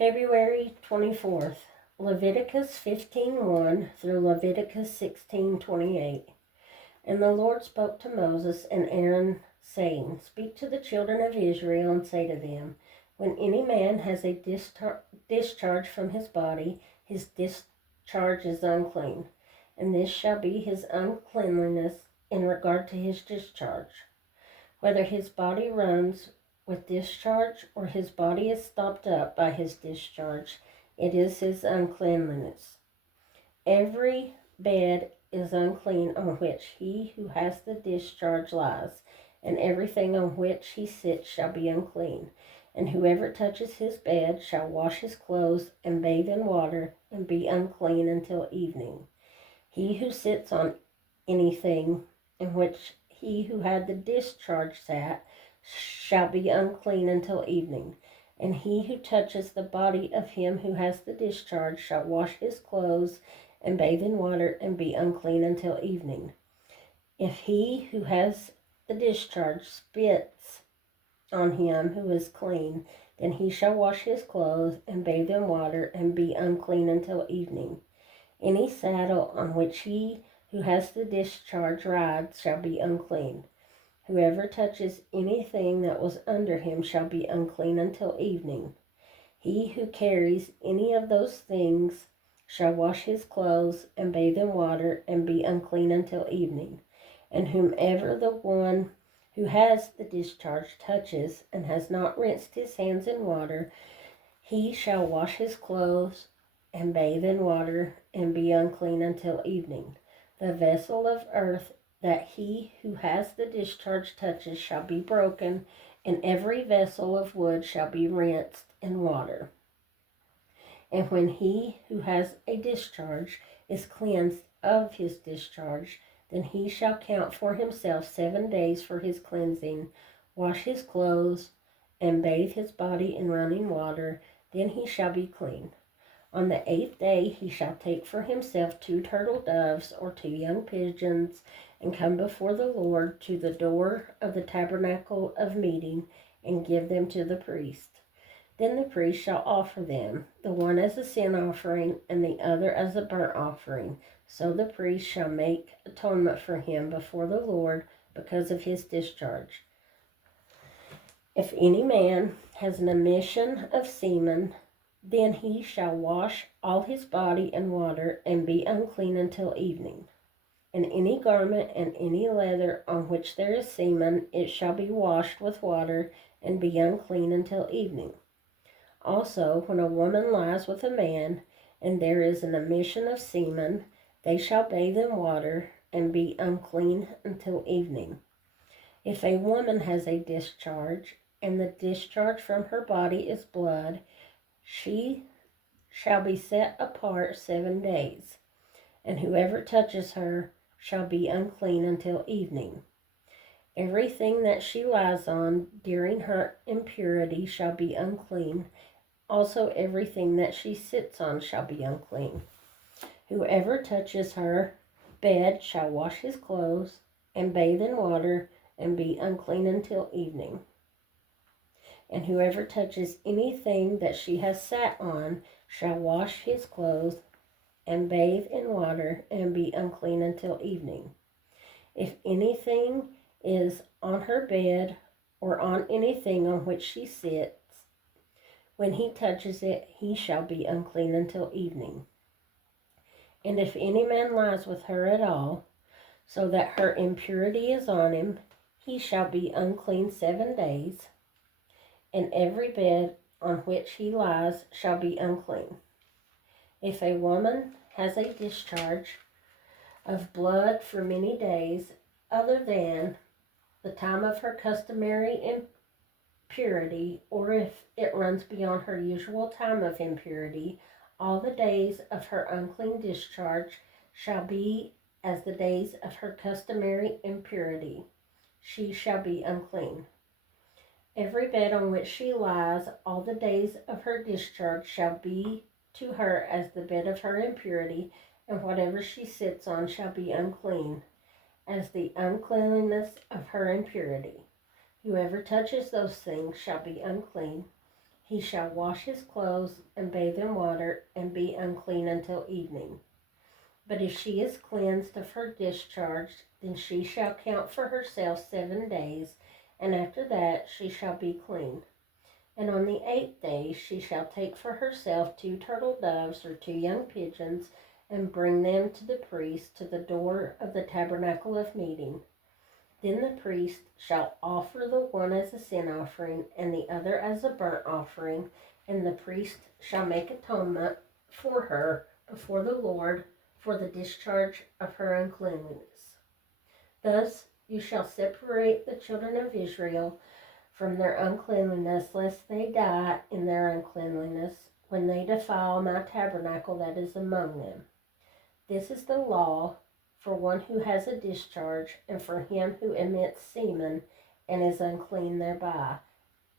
February 24th, Leviticus 15:1 through Leviticus 16:28. And the Lord spoke to Moses and Aaron, saying, Speak to the children of Israel and say to them, When any man has a discharge from his body, his discharge is unclean, and this shall be his uncleanliness in regard to his discharge. Whether his body runs with discharge or his body is stopped up by his discharge, it is his uncleanliness. Every bed is unclean on which he who has the discharge lies, and everything on which he sits shall be unclean. And whoever touches his bed shall wash his clothes and bathe in water and be unclean until evening. He who sits on anything in which he who had the discharge sat shall be unclean until evening. And he who touches the body of him who has the discharge shall wash his clothes and bathe in water and be unclean until evening. If he who has the discharge spits on him who is clean, then he shall wash his clothes and bathe in water and be unclean until evening. Any saddle on which he who has the discharge rides shall be unclean. Whoever touches anything that was under him shall be unclean until evening. He who carries any of those things shall wash his clothes and bathe in water and be unclean until evening. And whomever the one who has the discharge touches and has not rinsed his hands in water, he shall wash his clothes and bathe in water and be unclean until evening. The vessel of earth that he who has the discharge touches shall be broken, and every vessel of wood shall be rinsed in water. And when he who has a discharge is cleansed of his discharge, then he shall count for himself 7 days for his cleansing, wash his clothes, and bathe his body in running water, then he shall be clean. On the 8th day he shall take for himself 2 turtle doves or 2 young pigeons, and come before the Lord to the door of the tabernacle of meeting, and give them to the priest. Then the priest shall offer them, the one as a sin offering, and the other as a burnt offering. So the priest shall make atonement for him before the Lord because of his discharge. If any man has an emission of semen, then he shall wash all his body in water and be unclean until evening. And any garment and any leather on which there is semen, it shall be washed with water and be unclean until evening. Also, when a woman lies with a man, and there is an emission of semen, they shall bathe in water and be unclean until evening. If a woman has a discharge, and the discharge from her body is blood, she shall be set apart 7 days, and whoever touches her shall be unclean until evening. Everything that she lies on during her impurity shall be unclean. Also everything that she sits on shall be unclean. Whoever touches her bed shall wash his clothes and bathe in water and be unclean until evening. And whoever touches anything that she has sat on shall wash his clothes and bathe in water and be unclean until evening. If anything is on her bed or on anything on which she sits, when he touches it, he shall be unclean until evening. And if any man lies with her at all, so that her impurity is on him, he shall be unclean 7 days, and every bed on which he lies shall be unclean. If a woman has a discharge of blood for many days, other than the time of her customary impurity, or if it runs beyond her usual time of impurity, all the days of her unclean discharge shall be as the days of her customary impurity. She shall be unclean. Every bed on which she lies all the days of her discharge shall be to her as the bed of her impurity, and whatever she sits on shall be unclean, as the uncleanliness of her impurity. Whoever touches those things shall be unclean. He shall wash his clothes and bathe in water and be unclean until evening. But if she is cleansed of her discharge, then she shall count for herself 7 days, and after that she shall be clean. And on the 8th day she shall take for herself 2 turtle doves or 2 young pigeons, and bring them to the priest to the door of the tabernacle of meeting. Then the priest shall offer the one as a sin offering and the other as a burnt offering, and the priest shall make atonement for her before the Lord for the discharge of her uncleanness. Thus you shall separate the children of Israel from their uncleanness, lest they die in their uncleanness when they defile my tabernacle that is among them. This is the law for one who has a discharge, and for him who emits semen and is unclean thereby,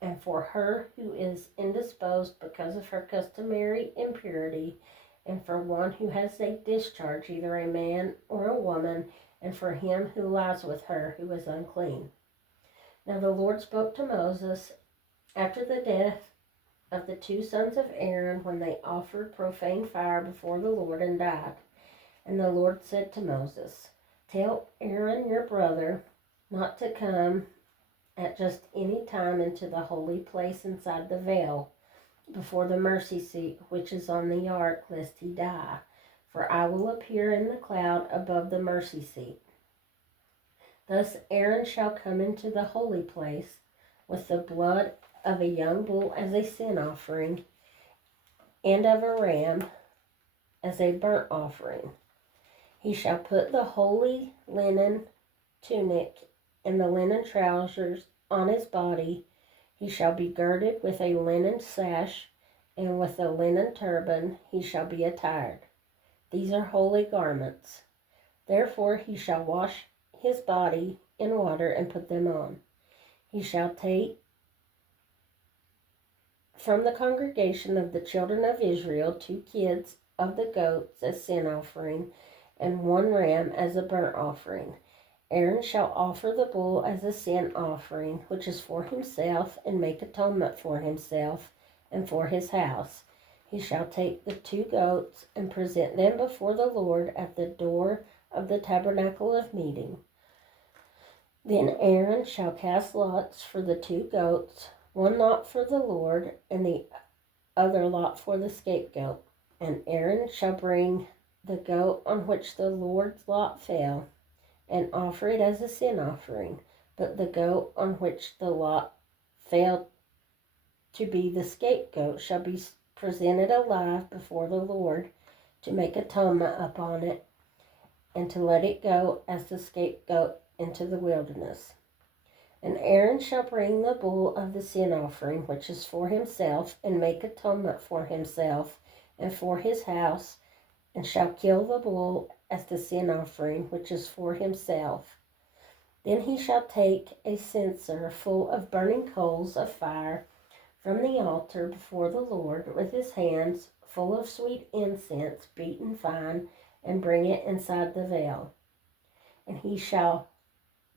and for her who is indisposed because of her customary impurity, and for one who has a discharge, either a man or a woman, and for him who lies with her who is unclean. Now the Lord spoke to Moses after the death of the 2 sons of Aaron, when they offered profane fire before the Lord and died. And the Lord said to Moses, "Tell Aaron your brother not to come at just any time into the holy place inside the veil, before the mercy seat which is on the ark, lest he die. For I will appear in the cloud above the mercy seat. Thus Aaron shall come into the holy place with the blood of a young bull as a sin offering, and of a ram as a burnt offering. He shall put the holy linen tunic and the linen trousers on his body. He shall be girded with a linen sash, and with a linen turban he shall be attired. These are holy garments. Therefore he shall wash his body in water and put them on. He shall take from the congregation of the children of Israel 2 kids of the goats as sin offering, and 1 ram as a burnt offering. Aaron shall offer the bull as a sin offering, which is for himself, and make atonement for himself and for his house. He shall take the 2 goats and present them before the Lord at the door of the tabernacle of meeting. Then Aaron shall cast lots for the 2 goats, 1 lot for the Lord, and the other lot for the scapegoat. And Aaron shall bring the goat on which the Lord's lot fell, and offer it as a sin offering. But the goat on which the lot fell to be the scapegoat shall be presented alive before the Lord to make atonement upon it, and to let it go as the scapegoat into the wilderness. And Aaron shall bring the bull of the sin offering, which is for himself, and make atonement for himself and for his house, and shall kill the bull as the sin offering, which is for himself. Then he shall take a censer full of burning coals of fire from the altar before the Lord with his hands full of sweet incense beaten fine, and bring it inside the veil. And he shall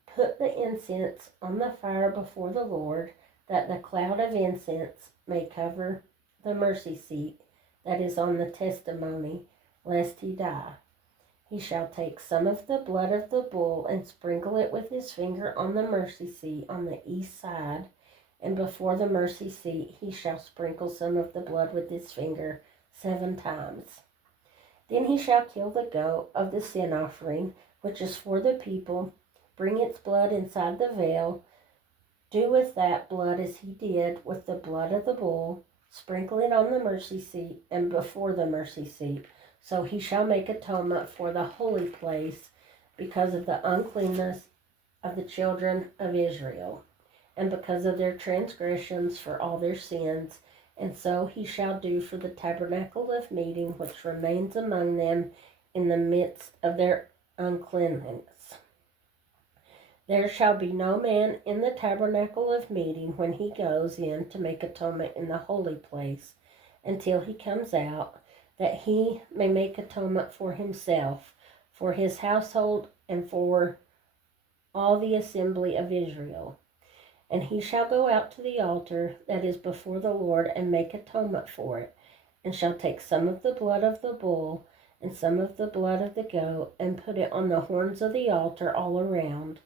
put the incense on the fire before the Lord, that the cloud of incense may cover the mercy seat that is on the testimony, lest he die. He shall take some of the blood of the bull and sprinkle it with his finger on the mercy seat on the east side, and before the mercy seat he shall sprinkle some of the blood with his finger 7 times. Then he shall kill the goat of the sin offering, which is for the people, bring its blood inside the veil, do with that blood as he did with the blood of the bull, sprinkle it on the mercy seat and before the mercy seat. So he shall make atonement for the holy place because of the uncleanness of the children of Israel, and because of their transgressions for all their sins. And so he shall do for the tabernacle of meeting, which remains among them in the midst of their uncleanness. There shall be no man in the tabernacle of meeting when he goes in to make atonement in the holy place, until he comes out, that he may make atonement for himself, for his household, and for all the assembly of Israel. And he shall go out to the altar that is before the Lord and make atonement for it, and shall take some of the blood of the bull and some of the blood of the goat, and put it on the horns of the altar all around.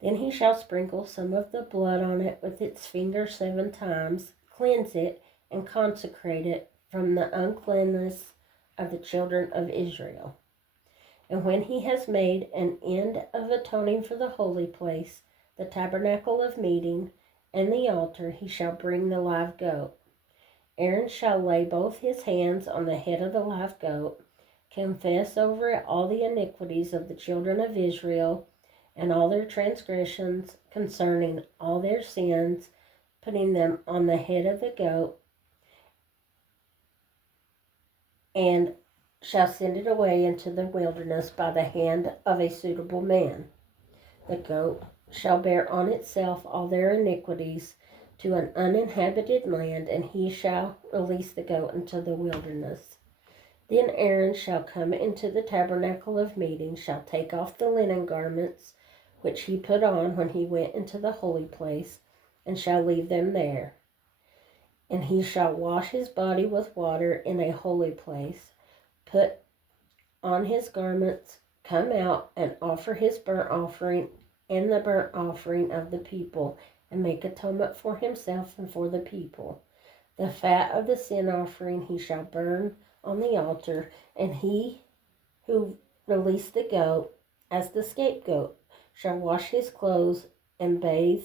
Then he shall sprinkle some of the blood on it with its finger 7 times, cleanse it, and consecrate it from the uncleanness of the children of Israel. And when he has made an end of atoning for the holy place, the tabernacle of meeting, and the altar, he shall bring the live goat. Aaron shall lay both his hands on the head of the live goat, confess over it all the iniquities of the children of Israel, and all their transgressions concerning all their sins, putting them on the head of the goat, and shall send it away into the wilderness by the hand of a suitable man. The goat shall bear on itself all their iniquities to an uninhabited land, and he shall release the goat into the wilderness. Then Aaron shall come into the tabernacle of meeting, shall take off the linen garments which he put on when he went into the holy place, and shall leave them there. And he shall wash his body with water in a holy place, put on his garments, come out and offer his burnt offering and the burnt offering of the people, and make atonement for himself and for the people. The fat of the sin offering he shall burn on the altar, and he who released the goat as the scapegoat shall wash his clothes and bathe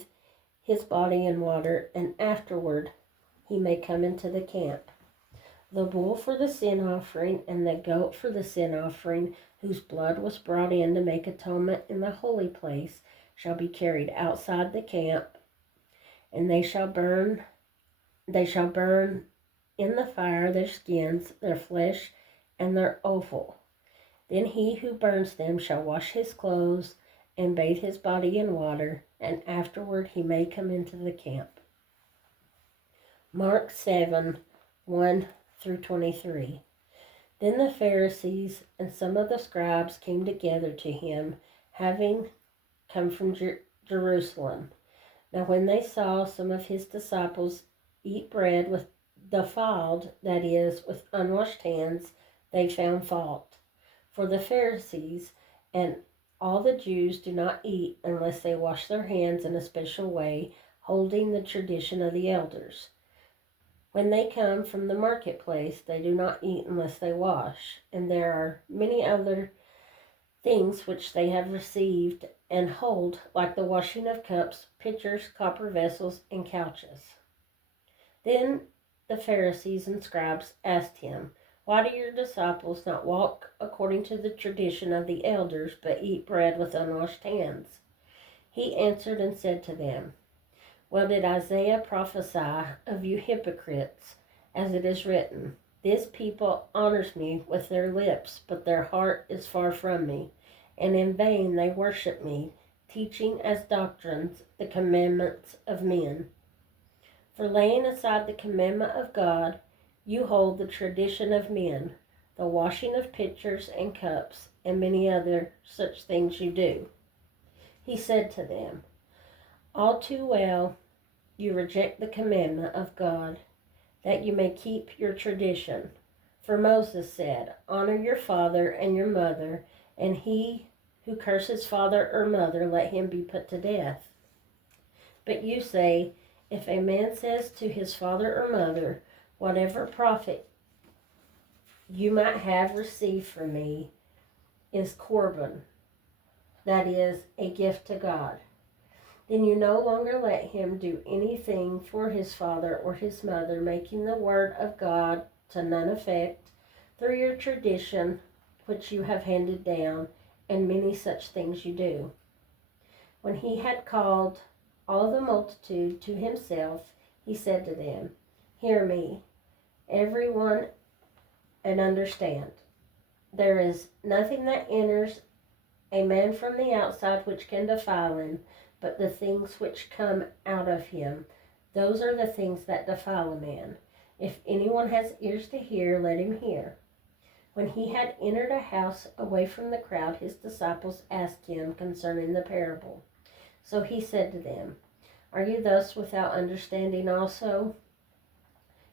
his body in water, and afterward he may come into the camp. The bull for the sin offering and the goat for the sin offering, whose blood was brought in to make atonement in the holy place, shall be carried outside the camp, and they shall burn in the fire their skins, their flesh, and their offal. Then he who burns them shall wash his clothes and bathe his body in water, and afterward he may come into the camp. Mark 7:1-23. Then the Pharisees and some of the scribes came together to him, having come from Jerusalem. Now when they saw some of his disciples eat bread with defiled, that is, with unwashed hands, they found fault. For the Pharisees and all the Jews do not eat unless they wash their hands in a special way, holding the tradition of the elders. When they come from the marketplace, they do not eat unless they wash, and there are many other things which they have received and hold, like the washing of cups, pitchers, copper vessels, and couches. Then the Pharisees and scribes asked him, "Why do your disciples not walk according to the tradition of the elders, but eat bread with unwashed hands?" He answered and said to them, "Well did Isaiah prophesy of you hypocrites, as it is written, 'This people honors me with their lips, but their heart is far from me. And in vain they worship me, teaching as doctrines the commandments of men.' For laying aside the commandment of God, you hold the tradition of men, the washing of pitchers and cups, and many other such things you do." He said to them, "All too well you reject the commandment of God, that you may keep your tradition. For Moses said, 'Honor your father and your mother,' and he who curses father or mother, let him be put to death. But you say, 'If a man says to his father or mother, whatever profit you might have received from me is korban, that is, a gift to God,' then you no longer let him do anything for his father or his mother, making the word of God to none effect through your tradition which you have handed down, and many such things you do." When he had called all the multitude to himself, he said to them, "Hear me, everyone, and understand. There is nothing that enters a man from the outside which can defile him, but the things which come out of him, those are the things that defile a man. If anyone has ears to hear, let him hear." When he had entered a house away from the crowd, his disciples asked him concerning the parable. So he said to them, Are you thus without understanding also?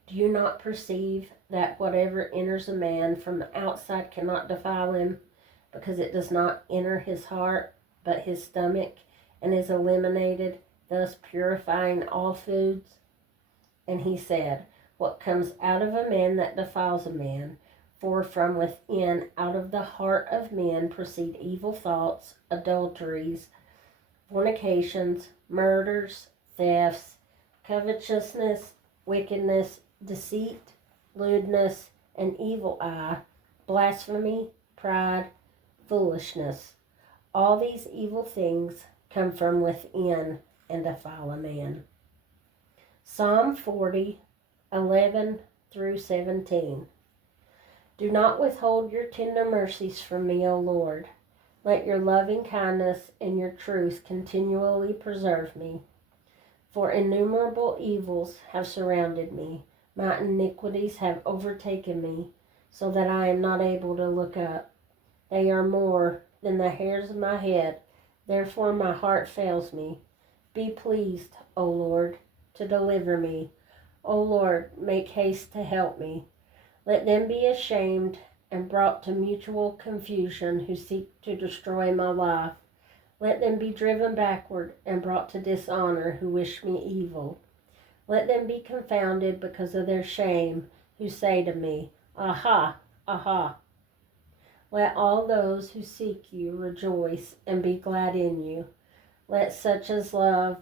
Do you not perceive that whatever enters a man from the outside cannot defile him, because it does not enter his heart, but his stomach, and is eliminated, thus purifying all foods? And he said, what comes out of a man that defiles a man? For from within, out of the heart of men, proceed evil thoughts, adulteries, fornications, murders, thefts, covetousness, wickedness, deceit, lewdness, an evil eye, blasphemy, pride, foolishness. All these evil things come from within and defile a man. Psalm 40, 11 through 17. Do not withhold your tender mercies from me, O Lord. Let your loving kindness and your truth continually preserve me. For innumerable evils have surrounded me. My iniquities have overtaken me, so that I am not able to look up. They are more than the hairs of my head. Therefore my heart fails me. Be pleased, O Lord, to deliver me. O Lord, make haste to help me. Let them be ashamed and brought to mutual confusion who seek to destroy my life. Let them be driven backward and brought to dishonor who wish me evil. Let them be confounded because of their shame who say to me, Aha, aha. Let all those who seek you rejoice and be glad in you. Let such as love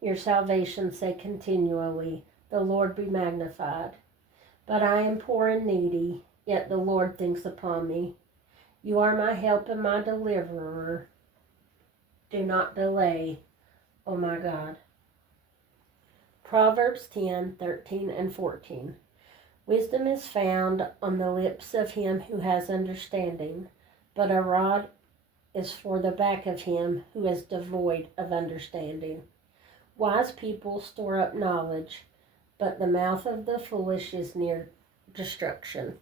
your salvation say continually, the Lord be magnified. But I am poor and needy, yet the Lord thinks upon me. You are my help and my deliverer. Do not delay, O my God. Proverbs 10, 13 and 14. Wisdom is found on the lips of him who has understanding, but a rod is for the back of him who is devoid of understanding. Wise people store up knowledge, but the mouth of the foolish is near destruction.